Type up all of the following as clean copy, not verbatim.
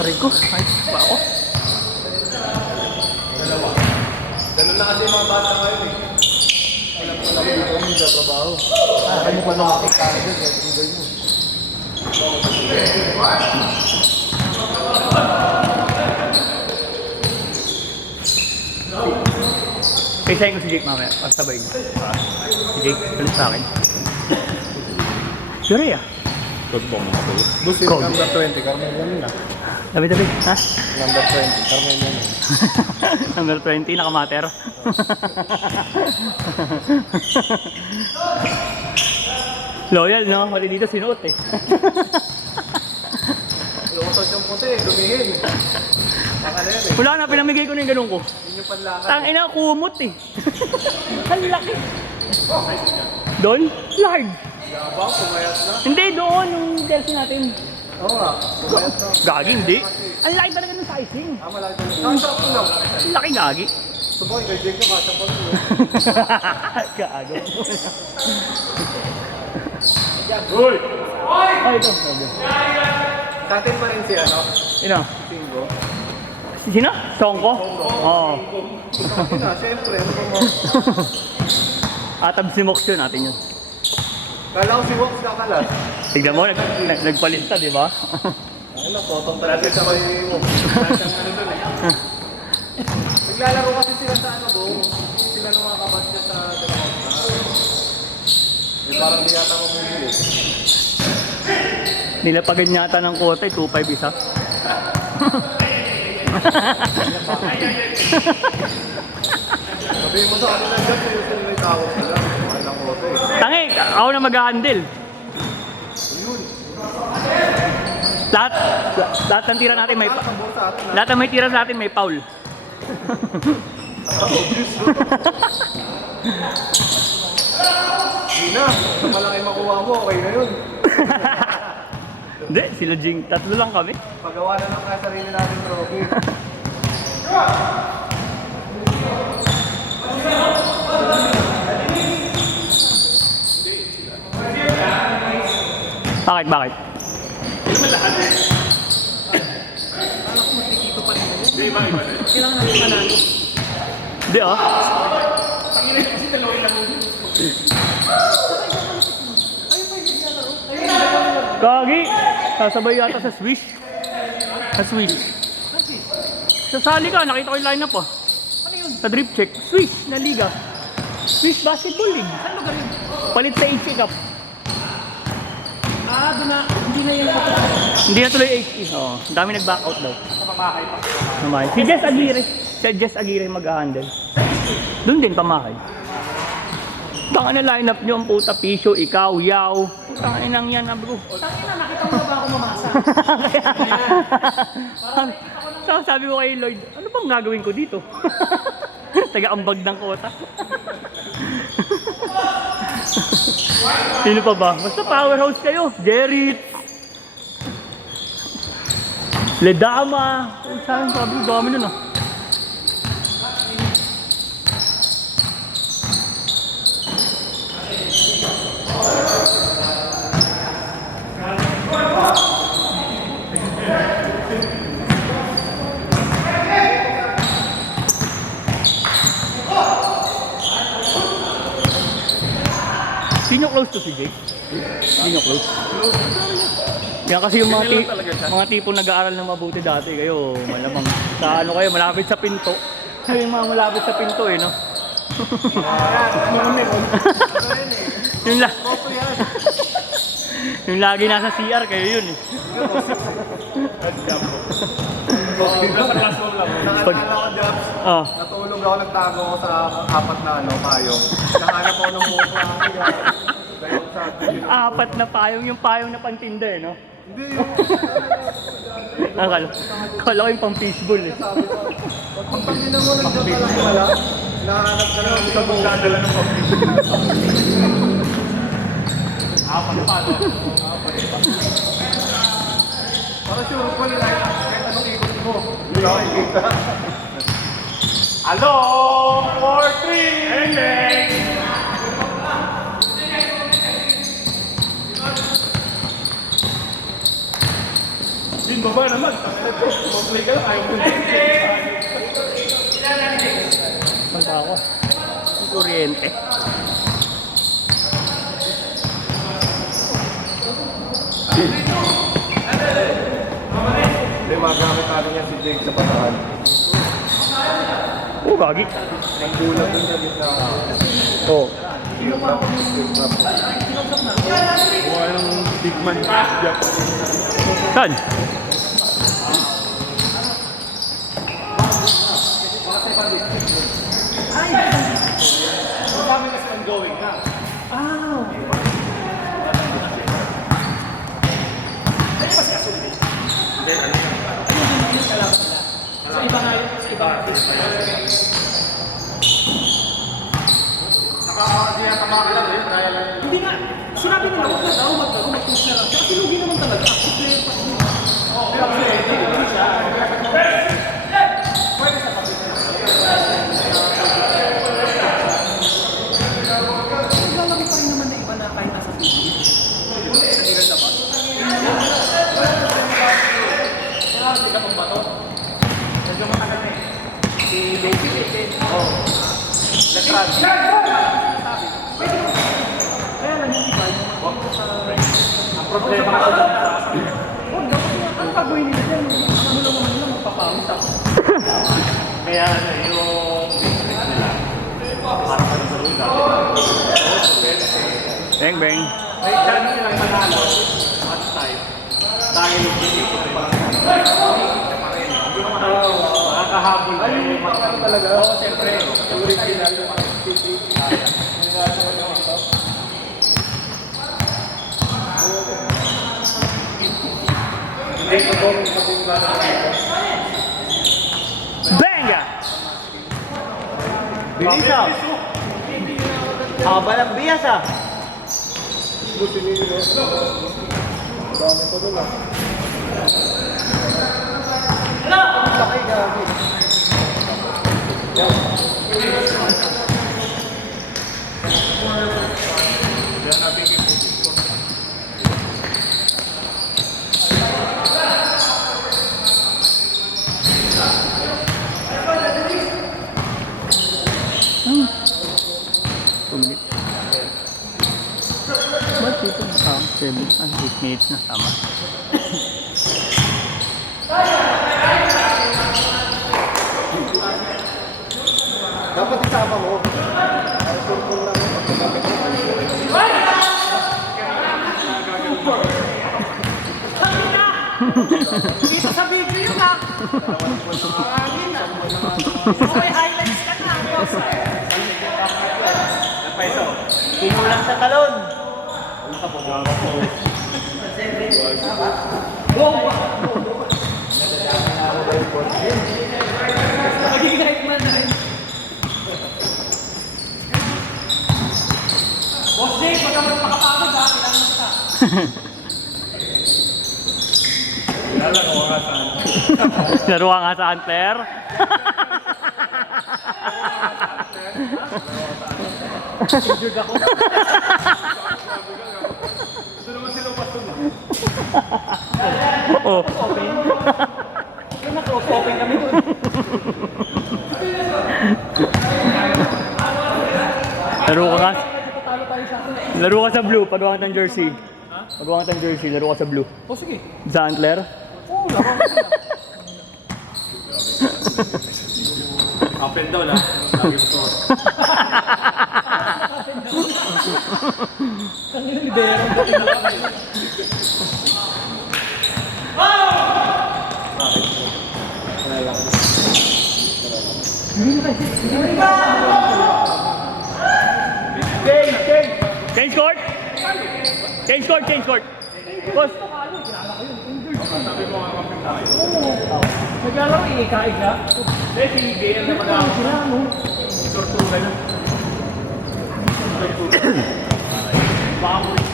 Aray ko, ay pa ako. Ganun na kasi mga bata ngayon eh. Alam ko lang dito kami sa trabaho. Ano pa naman ako? Kaysahin ko si Jake mamaya, pasabay niyo. Si Jake, ulit sa akin. Sure ya? Good bomb ako. Gusto yung number 20, Carmel yan na. Dabi, ha? Number 20, Carmel yan na. Number 20, nakamater. Loyal, no? Mali dito sinuot eh. Lumusot yung puti, lumihim. Nakaler eh. Wala na, pinamigay ko na yung ganun ko. Yun yung panlakan. Tangina, kumot eh. Ang laki. Doon? Large. Yabang, pumayat na. Hindi, doon yung jersey natin. Oo nga, pumayat na. Gagi, hindi. Ang laki talaga ng sizing. Malaki na. Kasap ko lang. Ang laki gagi. Suboy, kay Jake yung kasap ko lang. Gago. Uy! Ay, ito. Sa atin pa rin si ano? Sino? Singo. Sino? Songko? Oo. Yun na, siyempre. Ano ba mo? Atab si Mox yun, natin yun. Kala ko si Wox kakalas. Tignan mo, nagpalista, di ba? Ano po, pagpalagi sa may Wox. Nasang ano dun eh. Naglalaro kasi sila sa ano bo. Sila nung mga kabatya sa Democrat. Eh parang di yata mamumili. Nilapagan yata ng kota, 2.5 isa. Sabihin mo sa kanila dyan, yung may tawag sila. Mahal ng kote eh. Tangi, ako na mag-handle. Lahat ng tira natin may Sabor sa atin. lahat ng may tira sa atin may foul. Hindi na. Sa malaki makuha mo, okay na yun. Hindi, sila Jing, tatlo lang kami. Pagawa na lang kaya sarili natin trophy. Bakit, bakit? Kailangan natin manalo. Hindi ah. Gagi, sasabay yata sa Swish. Sa Swish. Sasali ka, nakita ko yung lineup ah. Ano yun? Sa drip check. Swish na liga. Swish Basketball League. Saan lugar yun? Palit sa HE Cup. Ah, doon na, hindi na yung Hindi na tuloy HE. Oo, ang dami nag-back out daw. kapamahay pa. Pamahay. Si Jess Aguirre. Si Jess Aguirre mag-handle. Doon din pamahay. Tanga na lineup nyo ang puta, Pisyo, ikaw, Yaw. Tanga nang yan, bro. Tangin na, nakita mo na ba ako mamasa? So, sabi ko kay Lloyd, ano bang gagawin ko dito? Taga-ambag ng kota. Sino pa ba? Basta powerhouse kayo. Jerry. Ledama. Saan sabi ko, dami nun ah. Sino close to si Jake? Sino close? Yan kasi yung mga tipong nag-aaral ng mabuti dati kayo, malamang sa ano kayo, malapit sa pinto. Yung mga malapit sa pinto eh, no? yung, yung lagi nasa CR kayo yun eh. Nasa classroom lang. Nakakala ko jobs. Oh. Natulog ako, nagtago ako sa apat na ano, payong. Nahanap ako ng buko akin. Dahil sa atin. Apat na payong, yung payong na pantinda eh, no? Hindi yung... Kala ko yung pang fishball eh. Sabi ko, pag pamina mo, nandiyan ka lang wala. Nahanap ka lang sa buko. Magdadala ng pamina. Apat pa, no? Apat pa. Para sure ko lang, kahit anong ikot mo. Hindi ako ikita. Hello! 4-3! And next! Din baba naman. Ito, mag-play ka lang. Ayaw mo. Manda ako. Kuryente. Hindi, magamit natin yan si Jake sa patahan. Oh, gagi. Ang gulat din sa gitna. Oh. Buhay ng big man. Jack. Saan? Marami kasi ongoing na. Sa iba nga yun. Sa iba. Nakakakadi yan kamakilala yun. Kaya lang. Hindi nga. Sinabi nila, huwag na daw, mag-push na lang. Kasi lugi naman talaga. Active player pa rin. Naglalaki pa rin naman na iba na kahit nasa TV. Kaya lang yung iba, Ang problema kasi dyan. oh, dapat nga, ang gagawin nila dyan, ano lang naman nila, magpapawit ako. Kaya yung business nila. Para pa sa lula. Bang, bang. May chance silang manalo at time. Dahil hindi ko rin makakahabol. Ay, talaga. Oo, siyempre. Yung original yung mga city. Hindi ko kung sabihin ba Banga! Bilis ah. Haba ng bias ah. buti ninyo. Dami pa doon ah. Laki gagi. Diyan natin yung position. Ba't dito? 7 and 8 minutes na tama. Dapat isama mo. Ay, turkol lang. Dito sa video yun ha. Okay, highlights ka na. Kinulang sa talon. Magiging hype man na rin. Boss Jay, pag ka makapagod ha, kailangan mo kita. Lala ko nga saan. Laruan nga sa Antler. Injured ako. Ito naman sila pasok na. Oo. Open. Yung naka-open kami dun. Laro ka nga. Talo tayo sa akin. Laro ka sa blue. Pagawa ka ng jersey. Pagawa ka ng jersey. Laro ka sa blue. Oh, sige. Sa Antler. Oo, laro ko sila. Up and down ah. Lagi mo to. Kanina libero. Change court! Change court! Change court! Boss! Sabi mo nga kapit tayo. Naglalaro, iikaig na. Hindi, si BL naman Ano ako. sila, no? Tortuga na. Tortuga. Baka mo rin.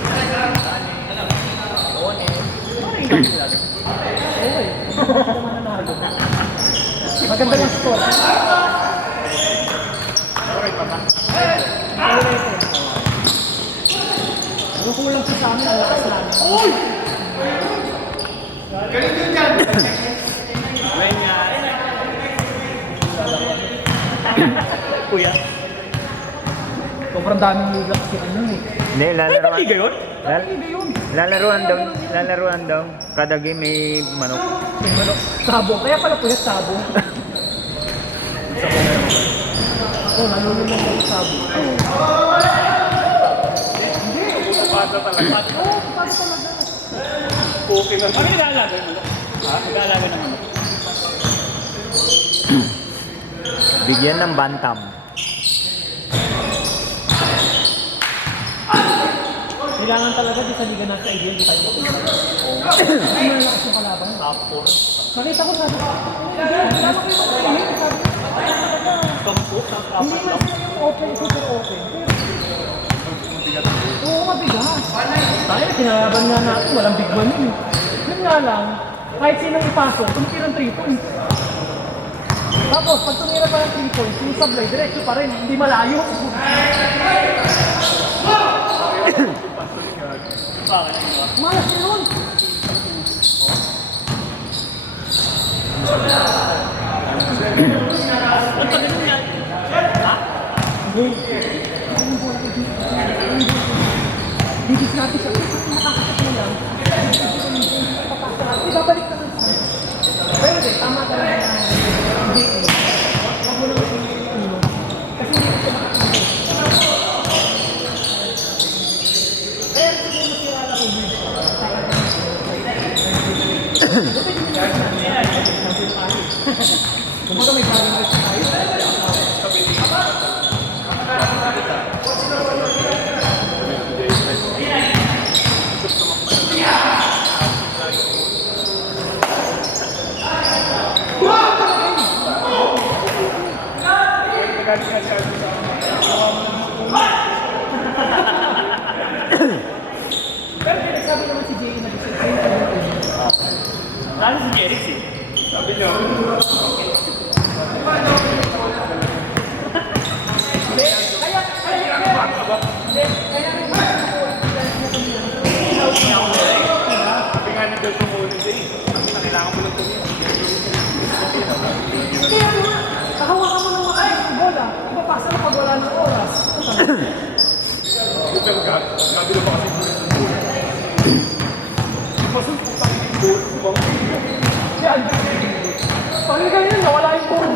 Okay. Maganda lang score. Ano kulang sa amin, ang lakas namin. Ganito dyan. kuya. Sobrang daming liga kasi ano eh. Hindi, Ay, lalaruan. liga yun? Liga yun. Lalaruan daw. Kada game may manok. May manok. Sabong. Kaya pala po yung sabong. Oo, nalulun lang yung sabong. Pasa talaga. Oo, paano talaga? Okay lang. Ano nag-aalaga ng manok? Ha? Nag-aalaga ng manok? Bigyan ng bantam. Kailangan talaga di sa liga nasa idea, di tayo mapunta. Ano na lakas yung kalaban? Top 4. Nakita ko sabi ko, hindi, kasama ko yung mga kainin. Sabi ko, Kampo, top hindi na sila yung open, super open. Oo, mabigat. Tayo, kinalaban nga natin, walang big man yun. Yun nga lang, kahit sinong ipasok, tumitirang 3 points. Tapos, pag tumira pa ng 3 points, yung sablay, diretso pa rin, hindi malayo. Bakit? Diba? Malas yun. Ang tagal mo yan. Ha? Bigis natin siya, makakakas mo lang. Ibabalik ka lang siya. Pero hindi, tama talaga na hindi. Huwag mo naman ano. Kasi hindi ko siya makakasya. Pero siguro masira lang yung video. Kung baga may bagay na rin tayo. Pero pinagsabi naman si Jay na gusto kayo Lalo si Jerry eh. Sabi niyo, sabi nga ni Del Tumulong din. Kailangan mo lang tumulong. Kaya nga, kahawakan mo ng makalit ng bola. Ipapasa na pag wala ng oras. Pero grabe na ba kasi Yan. Paano ganyan? Nawala yung bola.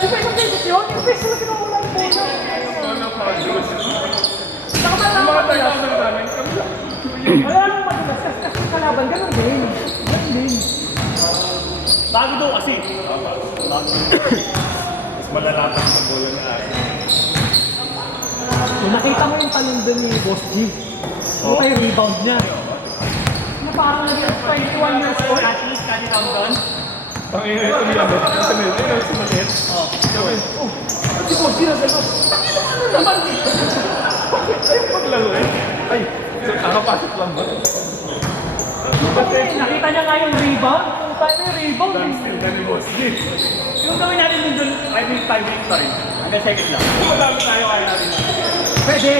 Di ba yung beses yun? Yung beses na kinawala yung bola. Saka ba lang mga madalas? tayo namin, kami lang. Wala nang madalas. Kasi yung kalaban, ganun din. Ganun din. Bago daw kasi. Mas malalatang sa bola ni Ari. Kung nakita mo yung talon doon ni Boss G, ano pa yung rebound niya? Na parang naging 21 years old. At least kanina ang doon. Panginoon ito niya, no? Kasi may rin si Manet. Sabi, si Boss G na gano'n. Ano naman? Ay, paglaro eh. Ay, kakapasok lang ba? Nakita niya nga yung rebound. Kung tayo yung rebound. Lang still na ni Boss G. Yung gawin natin din doon, 5 minutes pa rin. Hanggang second lang. Kung madami tayo, kaya natin. Pwede.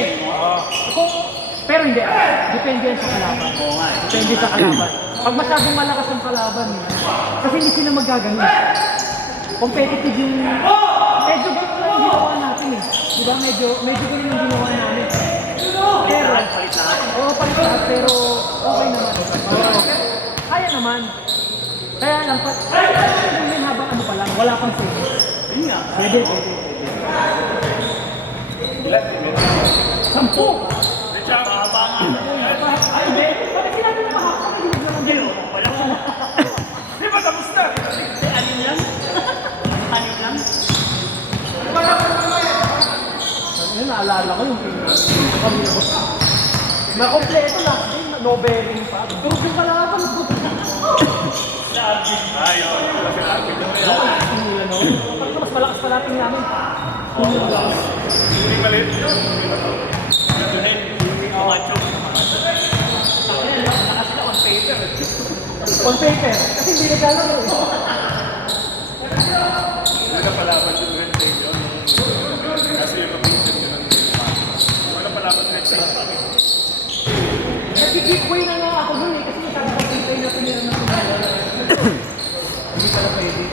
Pero hindi. Depende yan sa kalaban. Oo nga. Depende sa kalaban. Pag masyadong malakas ang kalaban, kasi hindi sila magagano. Competitive yung... Medyo ganun lang yung ginawa natin eh. Diba? Medyo ganun yung ginawa namin. Pero... Palit lahat. Oo, palit lahat. Pero okay naman. Kaya naman. Kaya lang, yung habang ano pa lang, wala pang save. Yun nga. Pwede. Ilan, Ilan? 10! Baba nga. Ay, hindi. Bakit sinabi na makakakagilid naman din? Wala ko. Di ba tapos na? Anin lang. Anin lang. Ano, naalala ko yung kami na boss. Na-kompleto last day, no bearing pa. Pero yung kalaban ko. Ay, ito. Kasi natin. Nila, no? Parang mas malakas pa natin namin. Hindi malit. Tunin. Yung macho. On paper. Kasi hindi naglalaro eh. Hindi na palaban yung Red Day yun. Kasi yung mag-isip yun. Wala palaban next time. Nag-giveaway na nga ako dun eh. Kasi nakakapagpintay na pinira na pinira. Hindi pala pwede.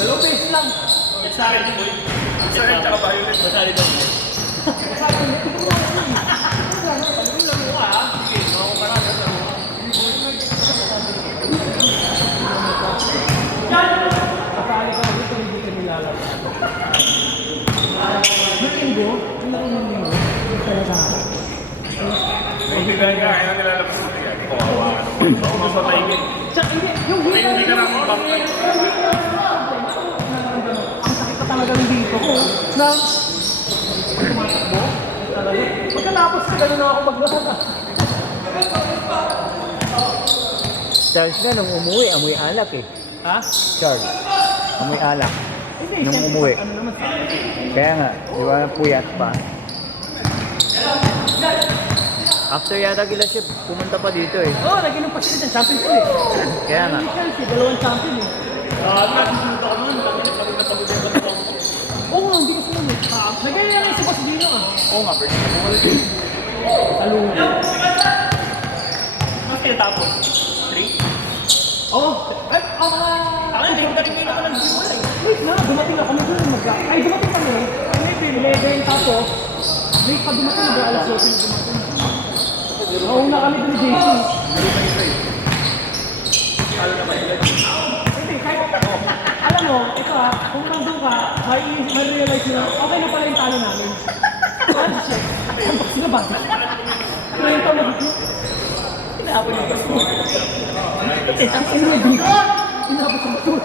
Dalawang beses lang. Sa akin, boy. Sa akin, tsaka violet. Masali daw. Kasali ka dito, hindi ka nilalaro. Yung linggo, yung laro ng linggo, yung talaga. Hindi na kaya nilalabas mo yan. Kawawa ka naman. Ako gusto sa taigin. Tsaka hindi, yung weekend. Hindi ka namin bakit. Ang sakit pa talaga ng dito ko. Na, tumatakbo. Talaga. Pagkatapos sa ganun ako maglaro. Charles nga nung umuwi, amoy alak eh. Ha? Charles, amoy alak. Hindi, Nung siyempre, umuwi. ano naman sa Kaya nga, di ba puyat pa. After yata kila Chef, pumunta pa dito eh. Oo, nag-inom pa sila dyan. Champion sila eh. Kaya nga. Yung Chelsea, dalawang champion eh. Oo nga, hindi ko sila eh. Nag-inom lang si Boss Dino ah. Oo nga, Bert. Talungan. Mas tinatapos. 3? Oo. Ay, Ako, hindi ko galing na lang dito. wait na, dumating na kami doon. Ay, dumating kami. May 11 tapos. May pa dumating na alas 8 dumating. Nauna kami doon ni JC. Hindi, kahit, alam mo, ito ha, kung nandun ka, may realize nyo, okay na pala yung talo namin. Ano siya? Ang box na ba? Kaya yung talo dito. Inaabot yung box mo. Ang ready. Inaabot yung box mo.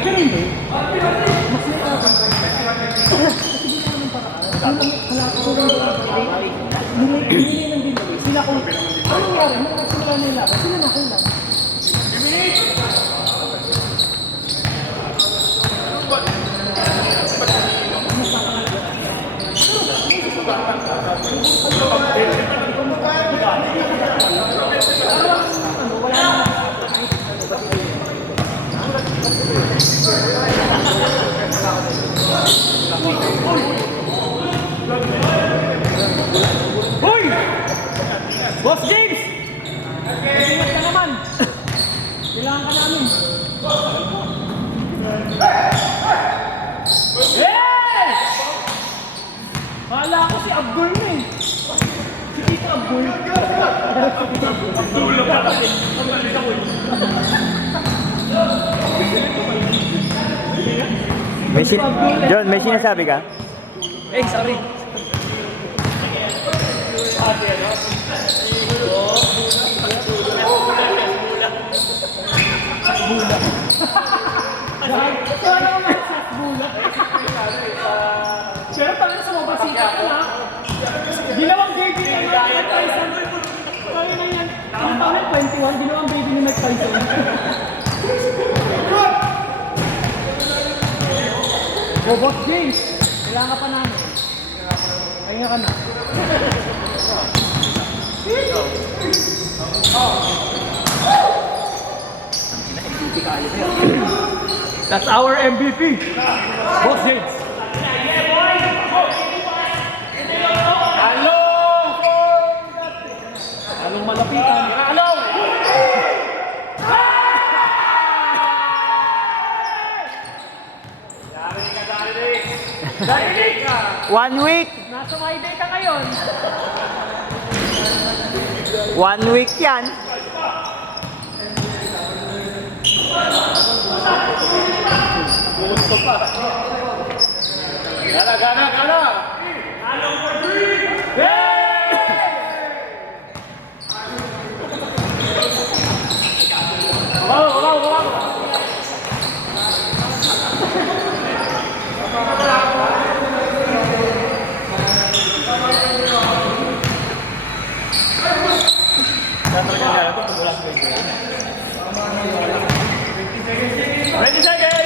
Pero hindi. Mas may abot. Kasi dito naman paraan. Nilay ng din. Sila kung, ano nangyari? Nung nagsimula na yung laban, sila nakulang. Hoy! Boss James! Ingat ka naman! Kailangan ka namin. Hey! Kala ko si Abdul na eh. Si Tito Abdul. Dulo pa kasi. Pagkalit ako eh. John, may sinasabi ka? Eh, sorry. Wala naman sa bula. Pero talaga sa mabasita ka na. Ginawang baby na yung Mike Tyson. Kaya na yan. Ang taon 21, ginawang baby ni Mike Tyson. Oh, Boss James, kailangan pa namin. Kaya ka na. That's our MVP. Boss James. Anong malapitan? Hello! 1 week! Nasa my day ka ngayon. 1 week yan! Gusto pa. Gana, gana, gana! Ready, second!